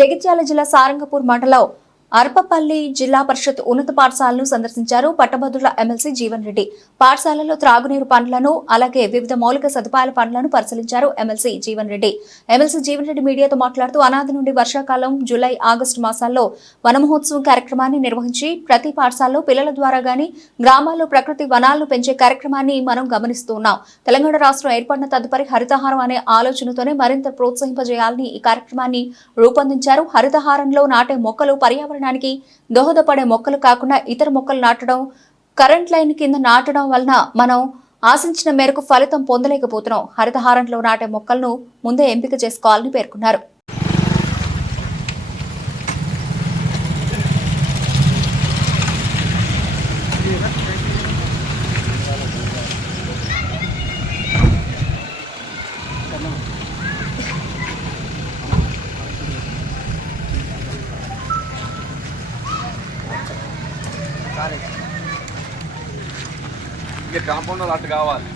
జగిత్యాల జిల్లా సారంగపూర్ మండలం అర్పపల్లి జిల్లా పరిషత్ ఉన్నత పాఠశాలను సందర్శించారు పట్టభద్రుల ఎమ్మెల్సీ జీవన్ రెడ్డి. పాఠశాలలో త్రాగునీరు పనులను అలాగే వివిధ మౌలిక సదుపాయాల పనులను పరిశీలించారు ఎమ్మెల్సీ జీవన్ రెడ్డి. ఎమ్మెల్సీ జీవన్ రెడ్డి మీడియాతో మాట్లాడుతూ అనాది నుండి వర్షాకాలం జూలై, ఆగస్టు మాసాల్లో వనమహోత్సవం కార్యక్రమాన్ని నిర్వహించి ప్రతి పాఠశాలలో పిల్లల ద్వారా గాని గ్రామాల్లో ప్రకృతి వనాలను పెంచే కార్యక్రమాన్ని మనం గమనిస్తున్నాం. తెలంగాణ రాష్ట్రం ఏర్పడిన తదుపరి హరితహారం అనే ఆలోచనతోనే మరింత ప్రోత్సహింపజేయాలని ఈ కార్యక్రమాన్ని రూపొందించారు. హరితహారంలో నాటే మొక్కలు పర్యావరణ దోహదపడే మొక్కలు కాకుండా ఇతర మొక్కలు నాటడం, కరెంట్ లైన్ కింద నాటడం వలన మనం ఆశించిన మేరకు ఫలితం పొందలేకపోతున్నాం. హరితహారంలో నాటే మొక్కలను ముందే ఎంపిక చేసుకోవాలని పేర్కొన్నారు. ఇక కాంపౌండర్ అటు కావాలి.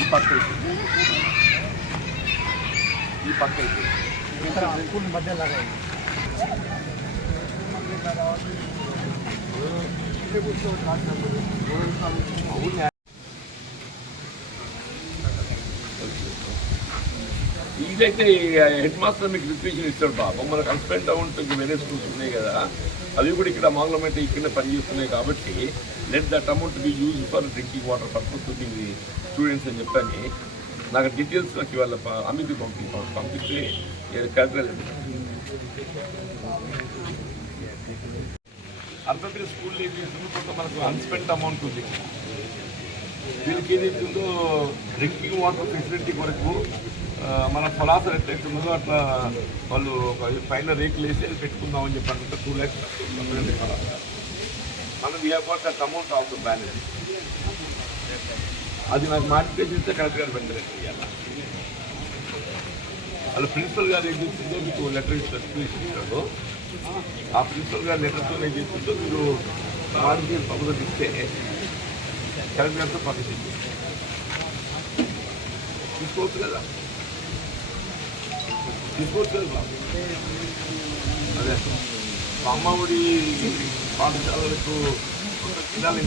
ఈ పక్క మధ్య ఇదైతే హెడ్ మాస్టర్ మీకు రిక్వెషన్ ఇస్తాడు బాబు. మనకు హస్బెండ్ అమౌంట్ వేరే స్కూల్స్ ఉన్నాయి కదా, అవి కూడా ఇక్కడ మంగళం ఇక్కడ పనిచేస్తున్నాయి కాబట్టి let that amount be use for drinking water purpose to the students అని చెప్పని నాకు డీటెయిల్స్ నాకు ఇవాళ అమితి పంపిస్తే క్యాల్కులేట్. అర్బన్ స్కూల్లో ఏం చేస్తుందో కొంత మనకు అన్స్పెండ్ అమౌంట్ ఉంది. వీళ్ళకి ఏదైతుందో డ్రింకింగ్ వాటర్ ఫెసిలిటీ కొరకు మన ఫలాసర్ ఎట్లయితే ఉన్నదో అట్లా వాళ్ళు పైన రేకులు వేసి అది పెట్టుకుందామని చెప్పారు. 2 lakhs మనం వ్యాపారం దట్ అమౌంట్ ఆల్సో బ్యాలెన్స్. అది నాకు మాటిఫికేషన్ ఇస్తే కలెక్టర్ గారు వెంటనే చేయాలి. వాళ్ళ ప్రిన్సిపల్ గారు ఏం చేస్తుందో మీకు లెటర్ ఇస్తాడు. ఆ ప్రిన్సిపల్ గారు లెటర్తో ఏం చేస్తుందో మీరు వారికి ప్రభుత్వం ఇస్తే కలెక్టర్ గారితో పర్మిషన్ తీసుకోవచ్చు కదా, తీసుకోవచ్చు కదా. అదే అమ్మఒడి పాఠశాలలకు పిల్లలు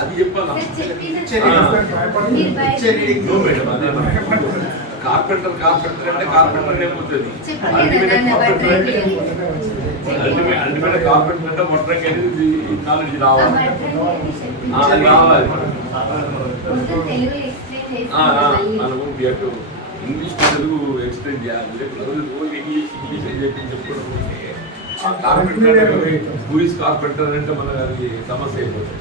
అది చెప్పాలి. కార్పెంటర్ అంటే కార్పెంటర్ అయిపోతుంది. అల్టిమేట్ కార్పెంటర్ అంటే మొట్టంగా అనేది నాలెడ్జ్ రావాలి. ఇంగ్లీష్ తెలుగు ఎక్స్ప్లెయిన్ చేయాలి. ఇంగ్లీష్ అని చెప్పి చెప్పుకోవడం కార్పెంటర్ హూయిస్ కార్పెంటర్ అంటే మనకు అది సమస్య అయిపోతుంది.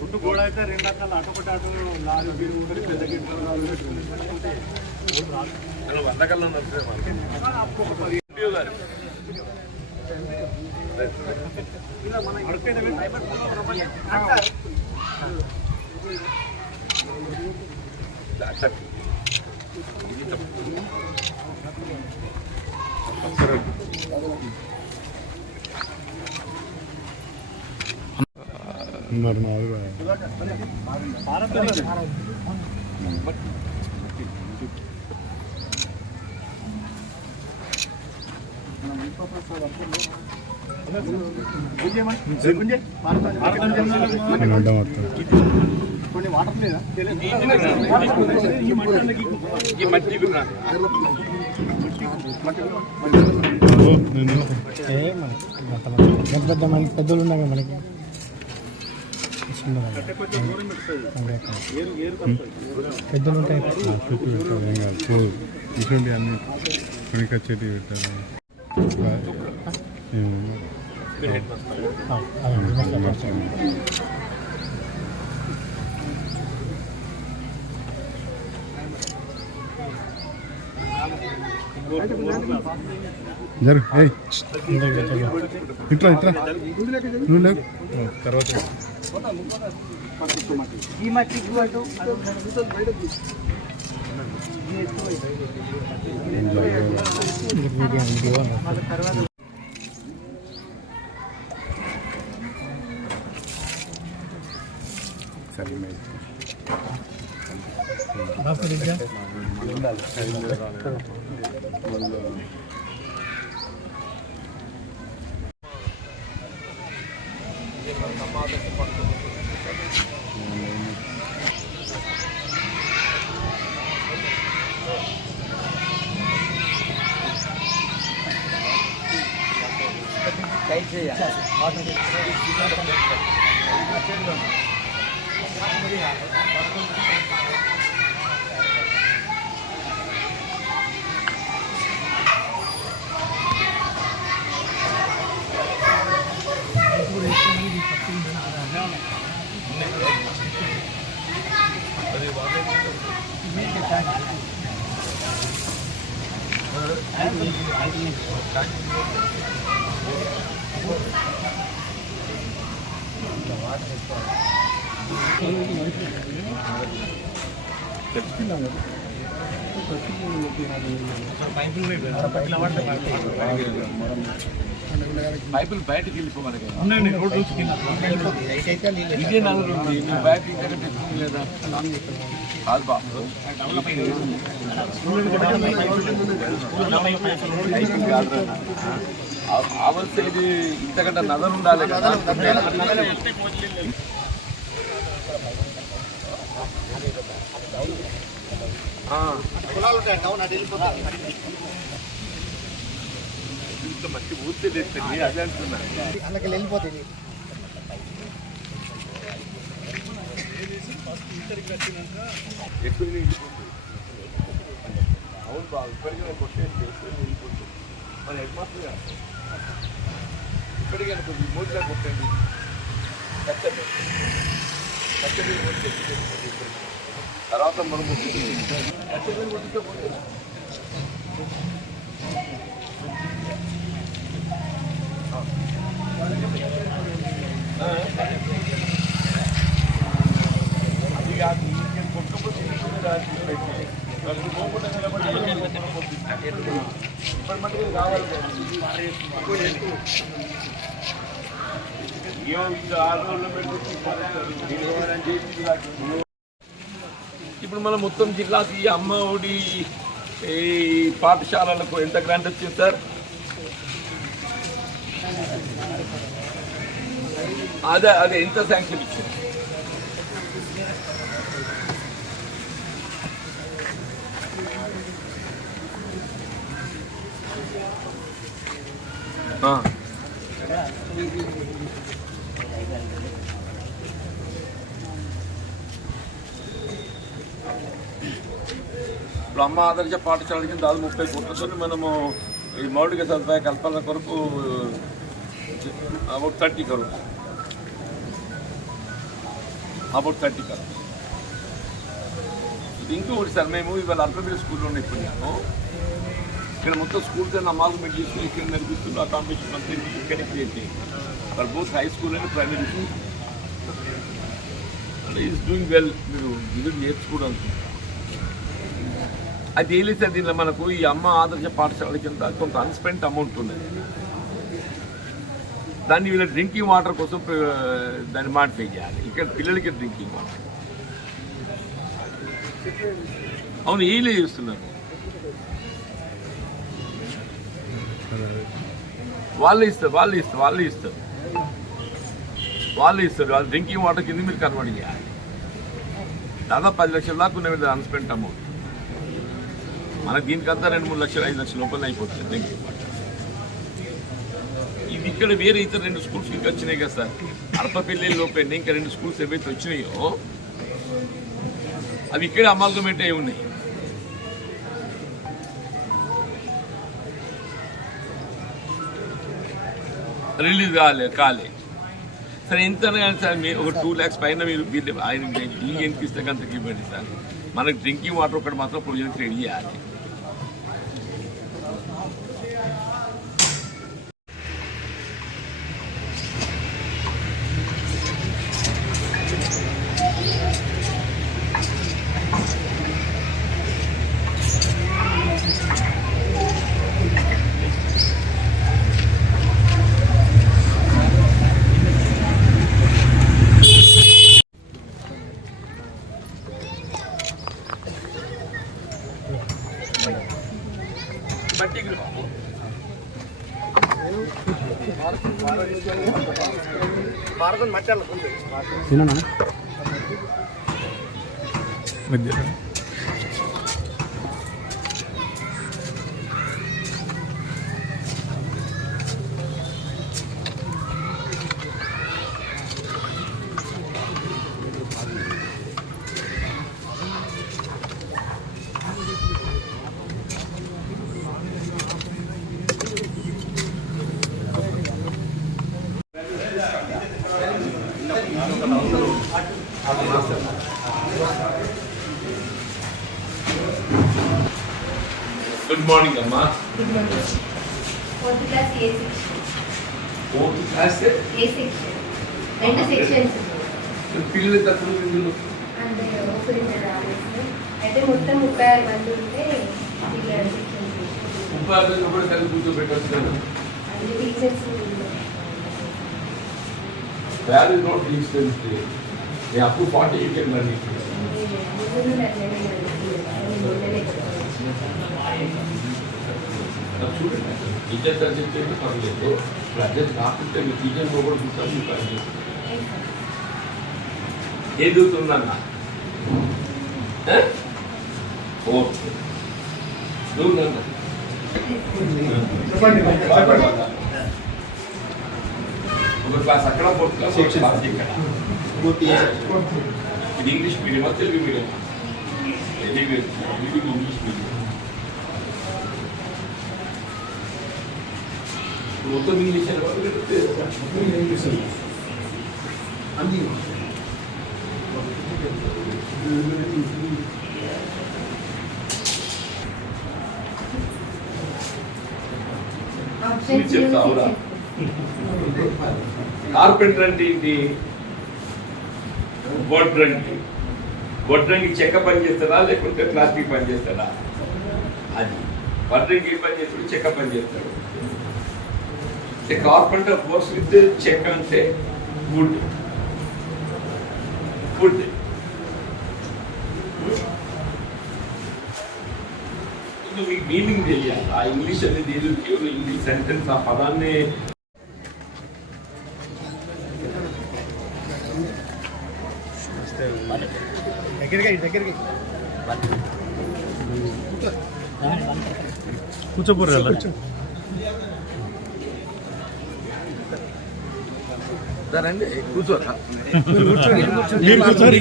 ఫుడ్ కూడా అయితే 2 రకాల అటొకటి అటు లారీ బీరు ఉంటుంది, పెద్ద గిట్టు 100 కల్లా కొన్ని వాటర్ లేదా పెద్ద మంది పెద్దలు ఉన్నాయి మనకి. పెద్దలు ఉంటాయి ఇటువంటి అన్ని కొనికొచ్చేటి పెట్టారు. జరు ఇట్రా ఇట్రా నువ్వు లేవు తర్వాత ఈ మట్టికి అటు సరే పైపులు బయటకు వెళ్ళిపోవాలి ఇదే నలుగురు ఉంది మీ బయట ఇంకా తెచ్చింది లేదా కాదు బాబు ఆవల్సేది ఇంతకంటే నగరు ఉండాలి కదా. ఇంత మంచి ఊర్తి తెచ్చండి అదే అంటున్నా. వెళ్ళిపోతుంది ఎక్కువ వెళ్ళిపోతుంది. అవును బాబు ఇప్పటికైనా కొట్టేసి వెళ్ళిపోతుంది. మన హెడ్ మాస్టర్ గారు ఇప్పటికైనా కొంచెం మూడుగా కొట్టండి. కట్టండి తర్వాత మనం కట్టెలు కొట్టితే పోతుంది. అది కాదు కొట్టుకపోతే ఇప్పుడు మనం మొత్తం జిల్లాకి అమ్మ ఒడి ఈ పాఠశాలలకు ఎంత గ్రాంట్ వచ్చింది సార్? అదే ఎంత శాంక్షన్ ఇచ్చింది? ఇప్పుడు అమ్మ ఆదర్శ పాఠశాల కింద దాదాపు 30 కోట్లతో మనము ఈ మౌలిక సదుపాయ కల్పన కొరకు అబౌట్ 30 crores. ఇది ఇంకొకటి సార్, మేము ఇవాళ అల్పబిల్ స్కూల్లో ఉన్న ఇప్పుడు నేను ఇక్కడ మొత్తం స్కూల్స్ అన్న అమాల్గమేట్ చేసుకుని ఇక్కడ నడిపిస్తున్న అకామిడేషన్ అంతా ఇక్కడే క్రియేట్ చేయండి. For both high school and primary school and is doing well. మీరు విజిట్ నేర్చుకోవడం అది ఏం లేదు సార్. దీనిలో మనకు ఈ అమ్మ ఆదర్శ పాఠశాల కింద కొంత అన్స్పెంట్ అమౌంట్ ఉన్నది. దాన్ని వీళ్ళ డ్రింకింగ్ వాటర్ కోసం దాన్ని మాడిఫై చేయాలి. ఇక్కడ పిల్లలకి డ్రింకింగ్ వాటర్ అవును వీళ్ళే చేస్తున్నారు. వాళ్ళే ఇస్తారు వాళ్ళు డ్రింకింగ్ వాటర్ కింద మీరు కన్వర్ట్ చేయాలి. దాదాపు 10 లక్షల దాకా ఉన్న మీద అన్స్పెంట్ అమౌంట్. మనకు దీనికంతా 2-3 లక్షలు 5 లక్షల లోపల అయిపోతుంది డ్రింకింగ్ వాటర్. ఇది ఇక్కడ వేరే ఇతర 2 స్కూల్స్ ఇంకా వచ్చినాయి కదా సార్. అర్పపల్లి లోపల ఇంకా 2 స్కూల్స్ ఏవైతే వచ్చినాయో అవి ఇక్కడే అమాల్గమేట్ అయి ఉన్నాయి. రిలీజ్ కాలే సరే. ఎంత సార్ మీరు ఒక 2 lakhs పైన మీరు ఆయన ఎంత ఇస్తే అంతకి ఇవ్వండి సార్. మనకు డ్రింకింగ్ వాటర్ ఒకటి మాత్రం ప్రొవిజన్ క్రియేట్ చేయాలి. మట్టికి తిననా మధ్య గుడ్ మార్నింగ్ అమ్మా. ఫోర్త్ క్లాస్ ఏ సెక్షన్. ఫోర్త్ క్లాస్ ఏ సెక్షన్. 2 సెక్షన్స్. పిల్లలు తక్కువ పిల్లలు అంటే ఓపెన్ రాలేదు. అయితే మొత్తం 36 మంది ఉంటే పిల్లల సెక్షన్స్. ఉపాధ్యాయులు కూడా కలిసి కూర్చోబెట్టచ్చు కదా. అంటే టీచర్స్ వాల్యూ నోట్ తీసుకెళ్తే నేను అప్పుడు 40 యూకెన్ రండి. చూడండి టీచర్ సబ్జెక్ట్ అయితే పర్లేదు. ఇప్పుడు అడ్జస్ట్ కాకపోతే మీ టీచర్ కూడా చూస్తాను మీకు అడ్జస్ట్ ఏం చదువుతుందన్నా ఓకే నువ్వు నన్ను ఒక క్లాస్ అక్కడ ఫోర్త్ క్లాస్ క్లాస్ ఇక్కడ ఇది ఇంగ్లీష్ మీడియమా తెలుగు మీడియమా? English medium. మొత్తం ఇంగ్లీష్ అన్ని చెప్తావురా. కార్పెంటర్ అంటే ఏంటి? వడ్రంగి చెక్క పని చేస్తారా లేకుంటే ప్లాస్టిక్ పని చేస్తాడా? అది వడ్రంగి ఏం పని చేస్తాడు? చెక్క పని చేస్తాడు. కార్పెంటర్ వర్క్స్ విత్ చెక్క అంటే వుడ్. మీకు మీనింగ్ తెలియాలి. ఆ ఇంగ్లీష్ అనేది కేవలం ఇంగ్లీష్ సెంటెన్స్ ఆ పదాన్ని కూర్చోపోరు కదా రండి కూర్చోరా. మీరు కూర్చోరు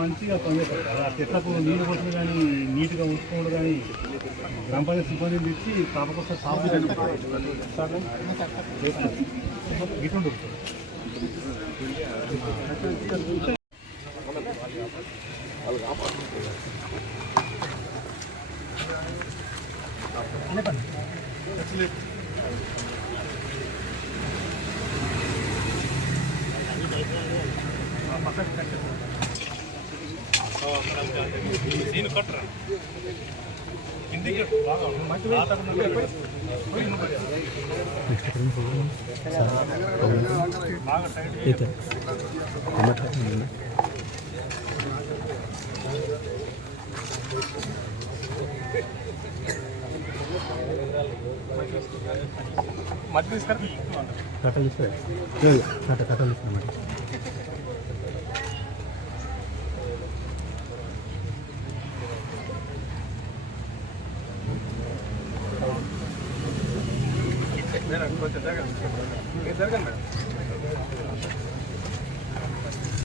మంచిగా పనిచేస్తారు కదా. చెట్లకు నీళ్ళు కొట్టడం కానీ నీట్గా ఉంచుకోవడం కానీ గ్రామ పంచాయతీ సిబ్బందిని తెచ్చి కాపకొస్తే సాగు ఇటుండు పక్కన కట్టలు ఇస్తారు కట్టలు ఇస్తాం కొంచెం జరగండి